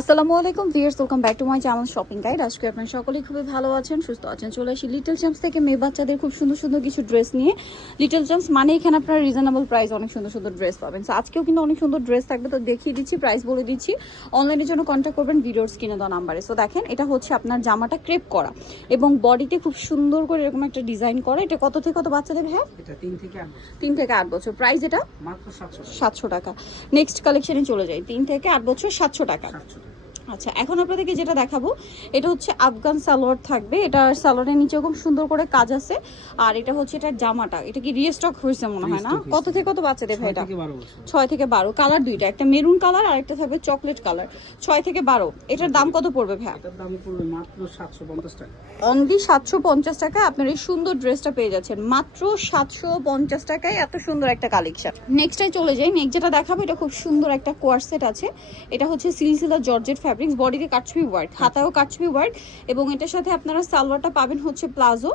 আসসালামু আলাইকুম viewers, welcome back to my channel shopping guide. আজকে আপনারা সকলেই খুবই ভালো আছেন, সুস্থ আছেন। চলে আসি লিটল চ্যাম্পস থেকে মেয়ে বাচ্চাদের খুব সুন্দর সুন্দর কিছু ড্রেস নিয়ে। লিটল চ্যাম্পস মানে এখানে আপনারা রিজনেবল প্রাইস অনেক সুন্দর সুন্দর ড্রেস পাবেন। সো আজকেও কিন্তু অনেক সুন্দর ড্রেস থাকবে, তো দেখিয়ে দিচ্ছি, প্রাইস বলে দিচ্ছি। অনলাইনের জন্য কন্ট্যাক্ট করবেন ভিডিওর স্ক্রিনে দেওয়া নাম্বারে। সো দেখেন, এটা হচ্ছে আপনার জামাটা ক্রেপ করা এবং বডিতে খুব সুন্দর করে এরকম একটা ডিজাইন করা। এটা কত থেকে কত বাচ্চাদের? হ্যাঁ, এটা 3 থেকে 8 বছর। 3 থেকে 8 বছর। প্রাইস এটা মাত্র 700 টাকা। নেক্সট কালেকশনে চলে যাই। 3 থেকে 8 বছর 700 টাকা। 700 টাকা। আচ্ছা, এখন আপনাদেরকে যেটা দেখাবো এটা হচ্ছে আফগান সালোয়ার থাকবে। এটা সালোয়ারের নিচে খুব সুন্দর করে কাজ আছে। আর এটা হচ্ছে এটার জামাটা, এটা কি রিস্টক হয়েছে মনে হয় না? কত থেকে কত বাচ্চাদের ভাই? এটা 6 থেকে 12। কালার দুইটা, একটা মেরুন কালার আর একটা থাকবে চকলেট কালার। 6 থেকে 12। এটার দাম কত পড়বে ভাই? এটার দাম পড়বে মাত্র 750 টাকা। অনলি 750 টাকায় আপনার এই সুন্দর ড্রেসটা পেয়ে যাচ্ছেন। মাত্র 750 টাকায় এত সুন্দর একটা কালেকশন। নেক্সটে চলে যাই। নেক্সট যেটা দেখাবো এটা খুব সুন্দর একটা কোয়ারসেট আছে। এটা হচ্ছে সিলসিলা জর্জেট ফ্যাব্রিক্স, বডিতে কাটছবি ওয়ার্ক, হাতায়ও কাটছবি ওয়ার্ক এবং এটার সাথে আপনারা সালোয়ারটা পাবেন হচ্ছে প্লাজো।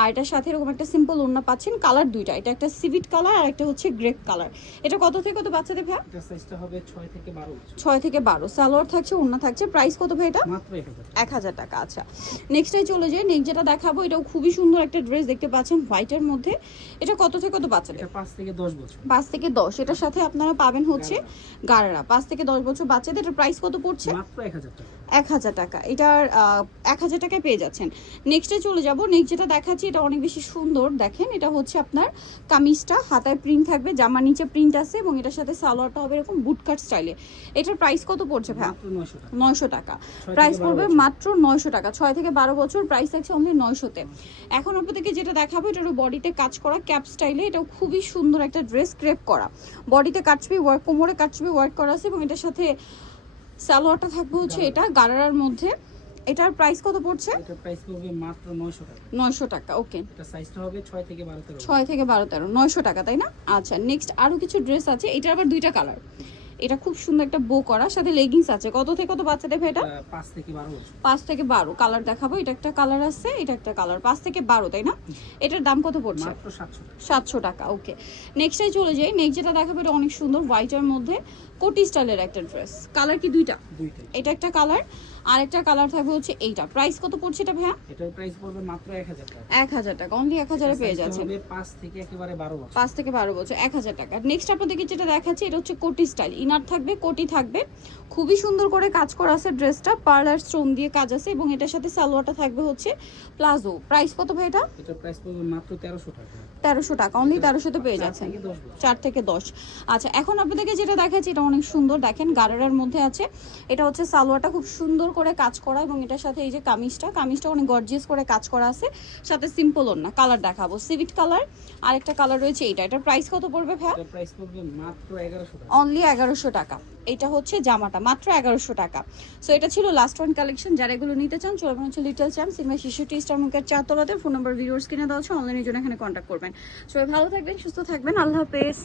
আর এটার সাথে এরকম একটা সিম্পল ওড়না পাচ্ছেন। কালার দুইটা, এটা একটা সিভিট কালার আর একটা হচ্ছে গ্রেপ কালার। এটা কত থেকে কত বাচ্চাদের ভাই? এটা সাইজটা হবে 6 থেকে 12। 6 থেকে 12। সালোয়ার থাকছে, ওড়না থাকছে। প্রাইস কত ভাই এটা? মাত্র 1000 টাকা। আচ্ছা, নেক্সটে চলে যাই। নেক্সট যেটা দেখাবো এটাও খুবই সুন্দর একটা ড্রেস, দেখতে পাচ্ছেন হোয়াইটের মধ্যে। এটা কত থেকে কত বাচ্চাদের? এটা 5 থেকে 10 বছর। 5 থেকে 10। এটার সাথে আপনারা পাবেন হচ্ছে গারারা। 5 থেকে 10 বছর বাচ্চাদের। এটার প্রাইস কত পড়ছে? মাত্র 1000 টাকা। 1000 টাকা। এটার 1000 টাকায় পেয়ে যাচ্ছেন। নেক্সটে চলে যাব। নেক্সট যেটা দেখাচ্ছি এটা অনেক বেশি সুন্দর। দেখেন, এটা হচ্ছে আপনার কামিজটা, হাতায় প্রিন্ট থাকবে, জামা নিচে প্রিন্ট আছে এবং এটার সাথে সালোয়ারটা হবে এরকম বুটকাট স্টাইলে। এটার প্রাইস কত পড়ছে ভাই? মাত্র 900 টাকা। 900 টাকা। প্রাইস পড়বে মাত্র 900 টাকা। 6 থেকে 12 বছর। প্রাইস থাকছে অনলি 900-তে। এখন আপনাদেরকে যেটা দেখাবো এটারও বডিতে কাজ করা ক্যাপ স্টাইলে। এটাও খুবই সুন্দর একটা ড্রেস, ক্রেপ করা, বডিতে কাটছবি ওয়ার্ক, কোমরে কাটছবি ওয়ার্ক করা আছে এবং এটার সাথে সালোয়ারটা থাকবে হচ্ছে এটা গারারার মধ্যে। এটার প্রাইস কত পড়ছে? এটার প্রাইস পড়বে মাত্র 900 টাকা। 900 টাকা। ওকে, এটা সাইজটা হবে 6 থেকে 12 13। 6 থেকে 12 13। 900 টাকা, তাই না? আচ্ছা, নেক্সট আরো কিছু ড্রেস আছে। এটার আবার দুইটা কালার। এটা খুব সুন্দর একটা বো করা, সাথে লেগিংস আছে। কত থেকে কত বাচ্চাদের ভাই এটা? 5 থেকে 12 বছর। 5 থেকে 12। কালার দেখাবো। এটা একটা কালার আছে, এটা একটা কালার। 5 থেকে 12, তাই না? এটার দাম কত পড়ছে? মাত্র 700 টাকা। 700 টাকা। ওকে, নেক্সটে চলে যাই। নেক্সট যেটা দেখাবো এটা অনেক সুন্দর, হোয়াইটের মধ্যে কোটি স্টাইলের একটা ড্রেস। কালার কি দুইটা? দুইটাই। এটা একটা কালার আর একটা কালার থাকবে হচ্ছে এইটা। প্রাইস কত পড়ছে এটা ভাইয়া? এটার প্রাইস পড়বে মাত্র 1000 টাকা। 1000 টাকা। অনলি 1000 এ পেয়ে যাচ্ছেন। 5 থেকে একেবারে 12 বছর। 5 থেকে 12 বছর, 1000 টাকা। নেক্সট আপনাদেরকে যেটা দেখাচ্ছি এটা হচ্ছে কোটি স্টাইল। ইনার থাকবে, কোটি থাকবে, খুবই সুন্দর করে কাজ করা আছে ড্রেসটা। পার্লার স্টোন দিয়ে কাজ আছে এবং এটার সাথে সালোয়ারটা থাকবে হচ্ছে প্লাজো। প্রাইস কত ভাই এটা? এটার প্রাইস পড়বে মাত্র 1300 টাকা। 1300 টাকা। অনলি 1300 তে পেয়ে যাচ্ছেন। 4 থেকে 10। আচ্ছা, এখন আপনাদেরকে যেটা দেখাচ্ছি এটা অনেক সুন্দর। দেখেন, গারারার মধ্যে আছে। এটা হচ্ছে সালোয়ারটা খুব সুন্দর করে কাজ করা এবং এটার সাথে এই যে কামিজটা অনেক গর্জিয়াস করে কাজ করা আছে, সাথে সিম্পল ওড়না। কালার দেখাবো, সিভিট কালার আর একটা কালার রয়েছে এইটা। এটার প্রাইস কত পড়বে ভাই? এটার প্রাইস পড়বে মাত্র 1100 টাকা। অনলি 1100 টাকা। এটা হচ্ছে জামাটা, মাত্র 1100 টাকা। সো এটা ছিল লাস্ট ওয়ান কালেকশন। যারা এগুলো নিতে চান চলবেন হচ্ছে লিটল চ্যাম্প, সিনেমা শিশু টি স্টার মুখের 4 তলাতে। ফোন নাম্বার ভিডিওর স্ক্রিনে দেওয়া আছে, অনলাইনের জন্য এখানে কন্ট্যাক্ট করবেন। সবাই ভালো থাকবেন, সুস্থ থাকবেন। আল্লাহ হাফেজ।